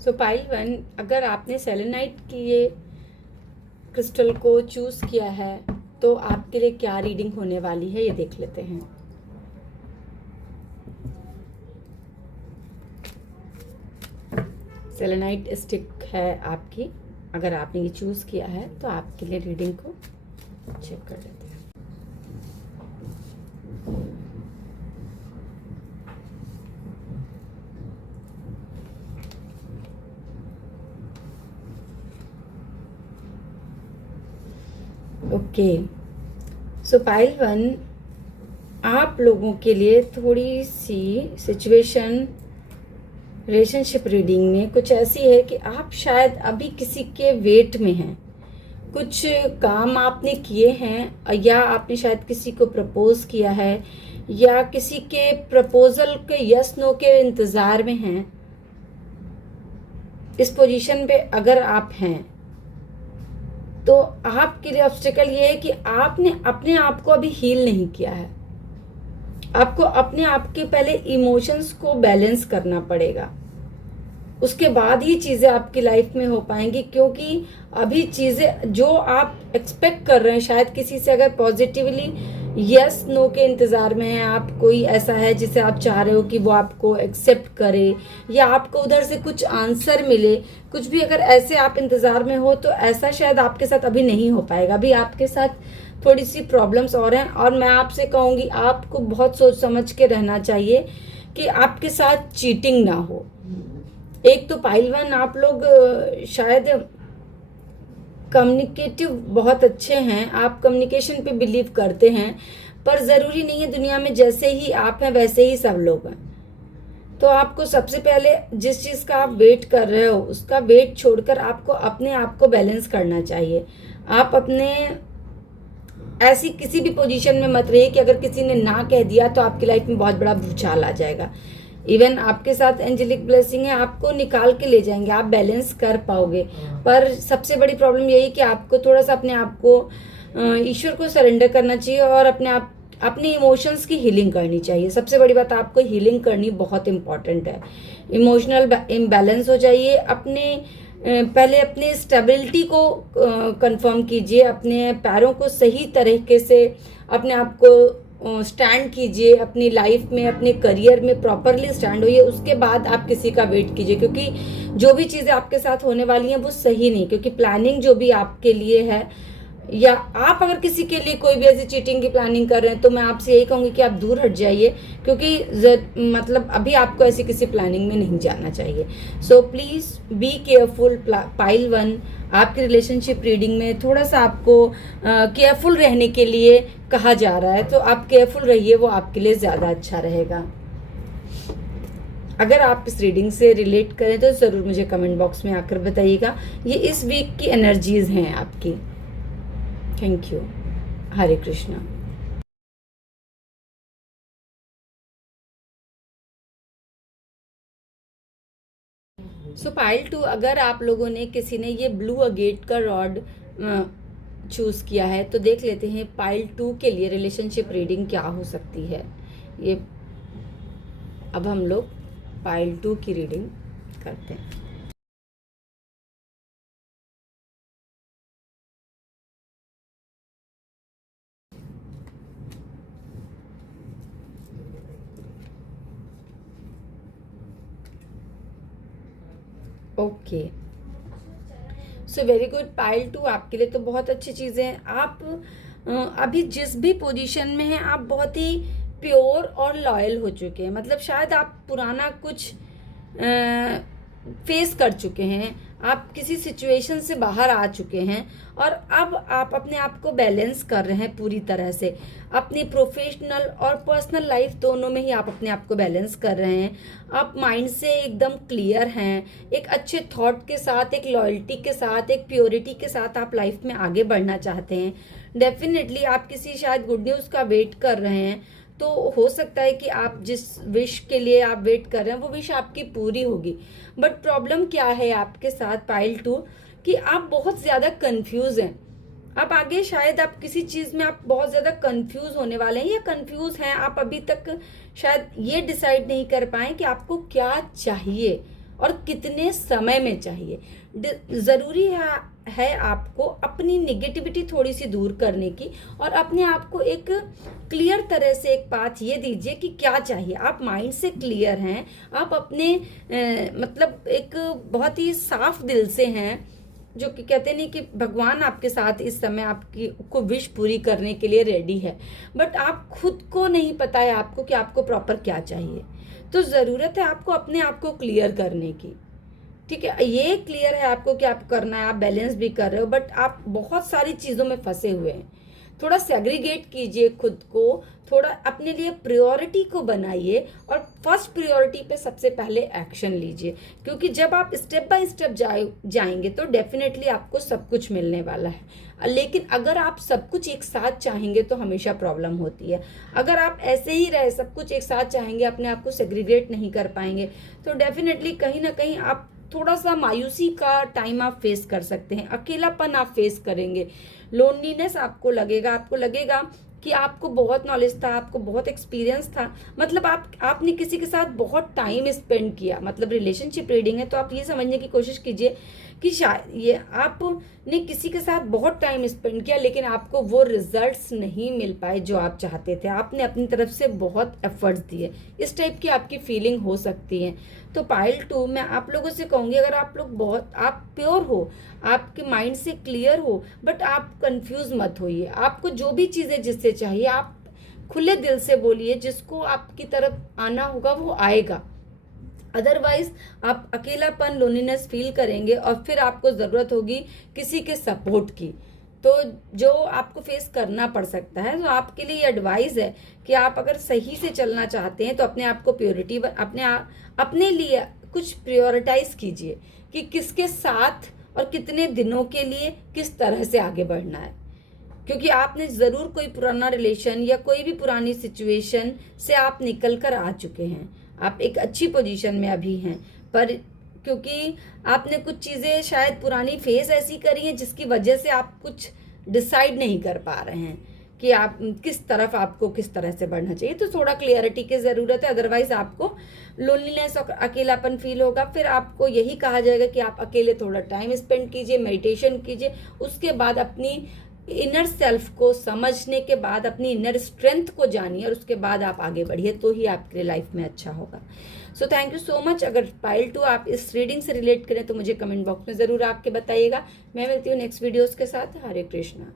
सो pile one, अगर आपने selenite की ये क्रिस्टल को चूज़ किया है तो आपके लिए क्या रीडिंग होने वाली है ये देख लेते हैं। सेलेनाइट स्टिक है आपकी, अगर आपने ये चूज़ किया है तो आपके लिए रीडिंग को चेक कर लेते हैं। ओके, सो पाइल वन, आप लोगों के लिए थोड़ी सी सिचुएशन रिलेशनशिप रीडिंग में कुछ ऐसी है कि आप शायद अभी किसी के वेट में हैं। कुछ काम आपने किए हैं या आपने शायद किसी को प्रपोज किया है या किसी के प्रपोजल के यस नो के इंतज़ार में हैं। इस पोजीशन पे अगर आप हैं तो आपके लिए ऑब्स्टिकल ये है कि आपने अपने आप को अभी हील नहीं किया है। आपको अपने आप के पहले इमोशंस को बैलेंस करना पड़ेगा, उसके बाद ही चीज़ें आपकी लाइफ में हो पाएंगी। क्योंकि अभी चीज़ें जो आप एक्सपेक्ट कर रहे हैं शायद किसी से, अगर पॉजिटिवली यस नो के इंतज़ार में है आप, कोई ऐसा है जिसे आप चाह रहे हो कि वो आपको एक्सेप्ट करे या आपको उधर से कुछ आंसर मिले, कुछ भी अगर ऐसे आप इंतज़ार में हो तो ऐसा शायद आपके साथ अभी नहीं हो पाएगा। अभी आपके साथ थोड़ी सी प्रॉब्लम्स और हैं और मैं आपसे कहूँगी आपको बहुत सोच समझ के रहना चाहिए कि आपके साथ चीटिंग ना हो। एक तो पाइल वन, आप लोग शायद कम्युनिकेटिव बहुत अच्छे हैं, आप कम्युनिकेशन पे बिलीव करते हैं, पर ज़रूरी नहीं है दुनिया में जैसे ही आप हैं वैसे ही सब लोग हैं। तो आपको सबसे पहले जिस चीज़ का आप वेट कर रहे हो उसका वेट छोड़कर आपको अपने आप को बैलेंस करना चाहिए। आप अपने ऐसी किसी भी पोजीशन में मत रहिए कि अगर किसी ने ना कह दिया तो आपकी लाइफ में बहुत बड़ा भूचाल आ जाएगा। इवन आपके साथ एंजेलिक ब्लेसिंग है, आपको निकाल के ले जाएंगे, आप बैलेंस कर पाओगे। पर सबसे बड़ी प्रॉब्लम यही कि आपको थोड़ा सा अपने आप को ईश्वर को सरेंडर करना चाहिए और अपने इमोशंस की हीलिंग करनी चाहिए। सबसे बड़ी बात, आपको हीलिंग करनी बहुत इंपॉर्टेंट है। इमोशनल इम्बैलेंस हो जाइए, पहले अपने स्टेबिलिटी को कंफर्म कीजिए, अपने पैरों को सही तरीके से अपने आप को स्टैंड कीजिए, अपनी लाइफ में अपने करियर में प्रॉपरली स्टैंड होइए। उसके बाद आप किसी का वेट कीजिए, क्योंकि जो भी चीज़ें आपके साथ होने वाली हैं वो सही नहीं। क्योंकि प्लानिंग जो भी आपके लिए है, या आप अगर किसी के लिए कोई भी ऐसी चीटिंग की प्लानिंग कर रहे हैं तो मैं आपसे यही कहूँगी कि आप दूर हट जाइए, क्योंकि मतलब अभी आपको ऐसी किसी प्लानिंग में नहीं जाना चाहिए। So please be careful pile one. आपकी रिलेशनशिप रीडिंग में थोड़ा सा आपको केयरफुल रहने के लिए कहा जा रहा है, तो आप केयरफुल रहिए, वो आपके लिए ज़्यादा अच्छा रहेगा। अगर आप इस रीडिंग से रिलेट करें तो ज़रूर मुझे कमेंट बॉक्स में आकर बताइएगा। ये इस वीक की एनर्जीज हैं आपकी। Thank you. Hare Krishna. So pile two, अगर आप लोगों ने किसी ने ये ब्लू अगेट का रॉड चूज़ किया है तो देख लेते हैं पाइल टू के लिए रिलेशनशिप रीडिंग क्या हो सकती है। ये अब हम लोग पाइल टू की रीडिंग करते हैं। Okay, so very good pile two, आपके लिए तो बहुत अच्छी चीज़ें हैं। आप अभी जिस भी पोजीशन में हैं आप बहुत ही प्योर और लॉयल हो चुके हैं। मतलब शायद आप पुराना कुछ फेस कर चुके हैं, आप किसी सिचुएशन से बाहर आ चुके हैं और अब आप अपने आप को बैलेंस कर रहे हैं पूरी तरह से। अपनी प्रोफेशनल और पर्सनल लाइफ दोनों में ही आप अपने आप को बैलेंस कर रहे हैं। आप माइंड से एकदम क्लियर हैं, एक अच्छे थॉट के साथ, एक लॉयल्टी के साथ, एक प्योरिटी के साथ आप लाइफ में आगे बढ़ना चाहते हैं। डेफिनेटली आप किसी शायद गुड न्यूज़ का वेट कर रहे हैं, तो हो सकता है कि आप जिस विश के लिए आप वेट कर रहे हैं वो विश आपकी पूरी होगी। बट प्रॉब्लम क्या है आपके साथ पाइल टू, कि आप बहुत ज़्यादा कंफ्यूज हैं। आप आगे शायद आप किसी चीज़ में आप बहुत ज़्यादा कंफ्यूज होने वाले हैं या कंफ्यूज हैं। आप अभी तक शायद ये डिसाइड नहीं कर पाए कि आपको क्या चाहिए। और कितने समय में चाहिए। ज़रूरी है आपको अपनी निगेटिविटी थोड़ी सी दूर करने की, और अपने आप को एक क्लियर तरह से एक पाथ ये दीजिए कि क्या चाहिए। आप माइंड से क्लियर हैं, आप अपने मतलब एक बहुत ही साफ दिल से हैं, जो कि कहते नहीं कि भगवान आपके साथ इस समय आपकी को विश पूरी करने के लिए रेडी है, बट आप खुद को नहीं पता है आपको कि आपको प्रॉपर क्या चाहिए। तो ज़रूरत है आपको अपने आप को क्लियर करने की। ठीक है, ये क्लियर है आपको कि आप करना है, आप बैलेंस भी कर रहे हो, बट आप बहुत सारी चीज़ों में फंसे हुए हैं। थोड़ा सेग्रीगेट कीजिए खुद को, थोड़ा अपने लिए प्रायोरिटी को बनाइए, और फर्स्ट प्रायोरिटी पे सबसे पहले एक्शन लीजिए, क्योंकि जब आप स्टेप बाय स्टेप जाएंगे तो डेफिनेटली आपको सब कुछ मिलने वाला है। लेकिन अगर आप सब कुछ एक साथ चाहेंगे तो हमेशा प्रॉब्लम होती है। अगर आप ऐसे ही रहे सब कुछ एक साथ चाहेंगे, अपने आप को सेग्रीगेट नहीं कर पाएंगे, तो डेफिनेटली कहीं ना कहीं आप थोड़ा सा मायूसी का टाइम आप फेस कर सकते हैं, अकेलापन आप फेस करेंगे, लोनलीनेस आपको लगेगा कि आपको बहुत नॉलेज था, आपको बहुत एक्सपीरियंस था, मतलब आपने किसी के साथ बहुत टाइम स्पेंड किया, मतलब रिलेशनशिप रीडिंग है तो आप ये समझने की कोशिश कीजिए कि शायद ये आपने किसी के साथ बहुत टाइम स्पेंड किया, लेकिन आपको वो रिजल्ट्स नहीं मिल पाए जो आप चाहते थे। आपने अपनी तरफ से बहुत एफर्ट्स दिए, इस टाइप की आपकी फीलिंग हो सकती है। तो पाइल 2 मैं आप लोगों से कहूँगी, अगर आप लोग बहुत आप प्योर हो, आपके माइंड से क्लियर हो, बट आप कंफ्यूज मत होइए। आपको जो भी चीज़ें जिससे चाहिए आप खुले दिल से बोलिए, जिसको आपकी तरफ आना होगा वो आएगा। अदरवाइज आप अकेलापन लोनलीनेस फील करेंगे, और फिर आपको ज़रूरत होगी किसी के सपोर्ट की, तो जो आपको फेस करना पड़ सकता है। तो आपके लिए एडवाइस है कि आप अगर सही से चलना चाहते हैं तो अपने आप को प्योरिटी अपने लिए कुछ प्रायोरिटाइज कीजिए कि किसके साथ और कितने दिनों के लिए किस तरह से आगे बढ़ना है। क्योंकि आपने ज़रूर कोई पुराना रिलेशन या कोई भी पुरानी सिचुएशन से आप निकल कर आ चुके हैं, आप एक अच्छी पोजीशन में अभी हैं, पर क्योंकि आपने कुछ चीज़ें शायद पुरानी फेस ऐसी करी हैं जिसकी वजह से आप कुछ डिसाइड नहीं कर पा रहे हैं कि आप किस तरफ आपको किस तरह से बढ़ना चाहिए। तो थोड़ा क्लियरिटी की ज़रूरत है, अदरवाइज आपको लोनलीनेस और अकेलापन फील होगा। फिर आपको यही कहा जाएगा कि आप अकेले थोड़ा टाइम स्पेंड कीजिए, मेडिटेशन कीजिए, उसके बाद अपनी इनर सेल्फ को समझने के बाद अपनी इनर स्ट्रेंथ को जानिए, और उसके बाद आप आगे बढ़िए, तो ही आपके लाइफ में अच्छा होगा। So thank you so much. अगर पाइल 2 आप इस रीडिंग से रिलेट करें तो मुझे कमेंट बॉक्स में ज़रूर आपके बताइएगा। मैं मिलती हूँ नेक्स्ट वीडियोज़ के साथ। हरे कृष्णा।